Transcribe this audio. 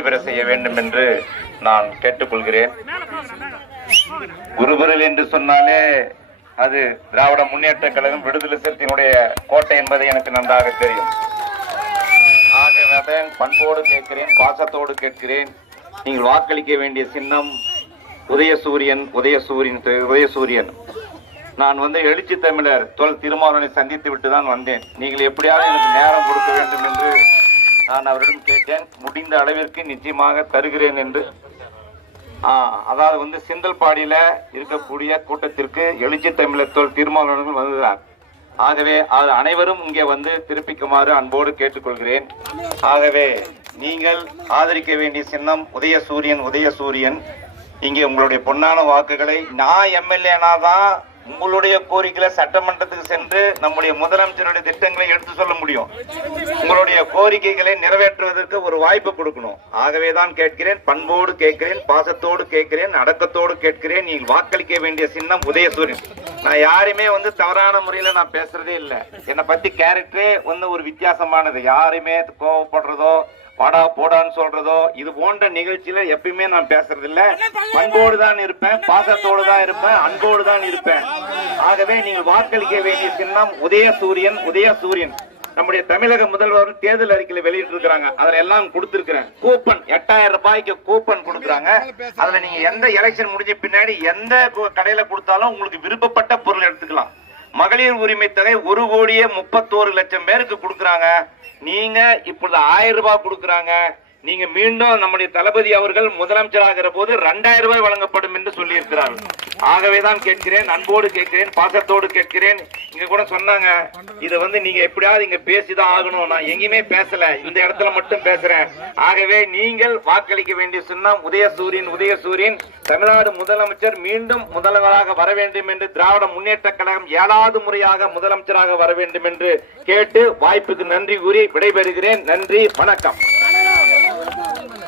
வெற்றி பெற செய்ய வேண்டும் என்று நான் கேட்டுக்கொள்கிறேன். குருபுரல் என்று சொன்னாலே அது திராவிட முன்னேற்ற கழகம் விடுதலை சிறுத்தையினுடைய கோட்டை என்பதை எனக்கு நன்றாக தெரியும். ஆகவே பண்போடு கேட்கிறேன், பாசத்தோடு கேட்கிறேன். நீங்கள் வாக்களிக்க வேண்டிய சின்னம் உதயசூரியன். உதயசூரியன். நான் எழுச்சி தமிழர் தொல் திருமாவளவனை சந்தித்து விட்டு தான் வந்தேன். நீங்கள் எப்படியாவது எனக்கு நேரம் கொடுக்க வேண்டும் என்று நான் அவரிடம் கேட்டேன். முடிந்த அளவிற்கு நிச்சயமாக தருகிறேன் என்று. அதாவது செந்தல்பாடியில இருக்கக்கூடிய கூட்டத்திற்கு எழுச்சி தமிழர் தொல் திருமாவளவர்கள் வருகிறார். ஆகவே அனைவரும் இங்கே திருப்பிக்குமாறு அன்போடு கேட்டுக்கொள்கிறேன். ஆகவே நீங்கள் ஆதரிக்க வேண்டிய சின்னம் உதயசூரியன். உதயசூரியன். இங்கே உங்களுடைய பொன்னான வாக்குகளை நான் எம்எல்ஏனாதான் உங்களுடைய கோரிக்கைகளை சட்டமன்றத்துக்கு சென்று நம்முடைய முதலமைச்சருடைய திட்டங்களை எடுத்து சொல்ல முடியும். உங்களுடைய கோரிக்கைகளை நிறைவேற்றுவதற்கு ஒரு வாய்ப்பு கொடுக்கணும். ஆகவேதான் கேட்கிறேன், பண்போடு கேட்கிறேன், பாசத்தோடு கேட்கிறேன், அடக்கத்தோடு கேட்கிறேன். நீங்கள் வாக்களிக்க வேண்டிய சின்னம் உதயசூரியன். நான் யாருமே தவறான முறையில நான் பேசுறதே இல்லை. என்னை பத்தி கேரக்டரே ஒரு வித்தியாசமானது. யாருமே கோவப்படுறதோ வாடா போடான்னு சொல்றதோ இது போன்ற நிகழ்ச்சியில எப்பயுமே நான் பேசுறது இல்ல. பண்போடு தான் இருப்பேன், பாசத்தோடு தான் இருப்பேன், அன்போடு தான் இருப்பேன். ஆகவே நீங்கள் வாக்களிக்க வேண்டிய சின்னம் உதயசூரியன். உதயசூரியன். நம்முடைய தமிழக முதல்வர் தேர்தல் அறிக்கையில வெளியிட்டு இருக்காங்க. அதுல எல்லாம் கொடுத்திருக்கிறேன். கூப்பன் 8000 ரூபாய்க்கு கூப்பன் கொடுக்குறாங்க. அதுல நீங்க எந்த எலெக்ஷன் முடிஞ்ச பின்னாடி எந்த கடையில கொடுத்தாலும் உங்களுக்கு விருப்பப்பட்ட பொருள் எடுத்துக்கலாம். மகளிர் உரிமை தொகை 1,31,00,000 பேருக்கு கொடுக்குறாங்க. நீங்க இப்பொழுது 1000 ரூபாய் கொடுக்குறாங்க. நீங்க மீண்டும் நம்முடைய தளபதி அவர்கள் முதலமைச்சராகிற போது 2000 ரூபாய் வழங்கப்படும் என்று சொல்லி இருக்கிறார்கள். ஆகவேதான் கேட்கிறேன், அன்போடு கேட்கிறேன், பாசத்தோடு கேட்கிறேன். இங்க கூட சொன்னாங்க இதை நீங்க எப்படியாவது இங்க பேசிதான் ஆகணும். நான் எங்கேயுமே பேசல, இந்த இடத்துல மட்டும் பேசுறேன். ஆகவே நீங்கள் வாக்களிக்க வேண்டிய சின்னம் உதயசூரியன். உதயசூரியன். தமிழ்நாடு முதலமைச்சர் மீண்டும் முதல்வராக வர வேண்டும் என்று திராவிட முன்னேற்ற கழகம் 7வது முறையாக முதலமைச்சராக வர வேண்டும் என்று கேட்டு வாய்ப்புக்கு நன்றி கூறி விடைபெறுகிறேன். நன்றி, வணக்கம்.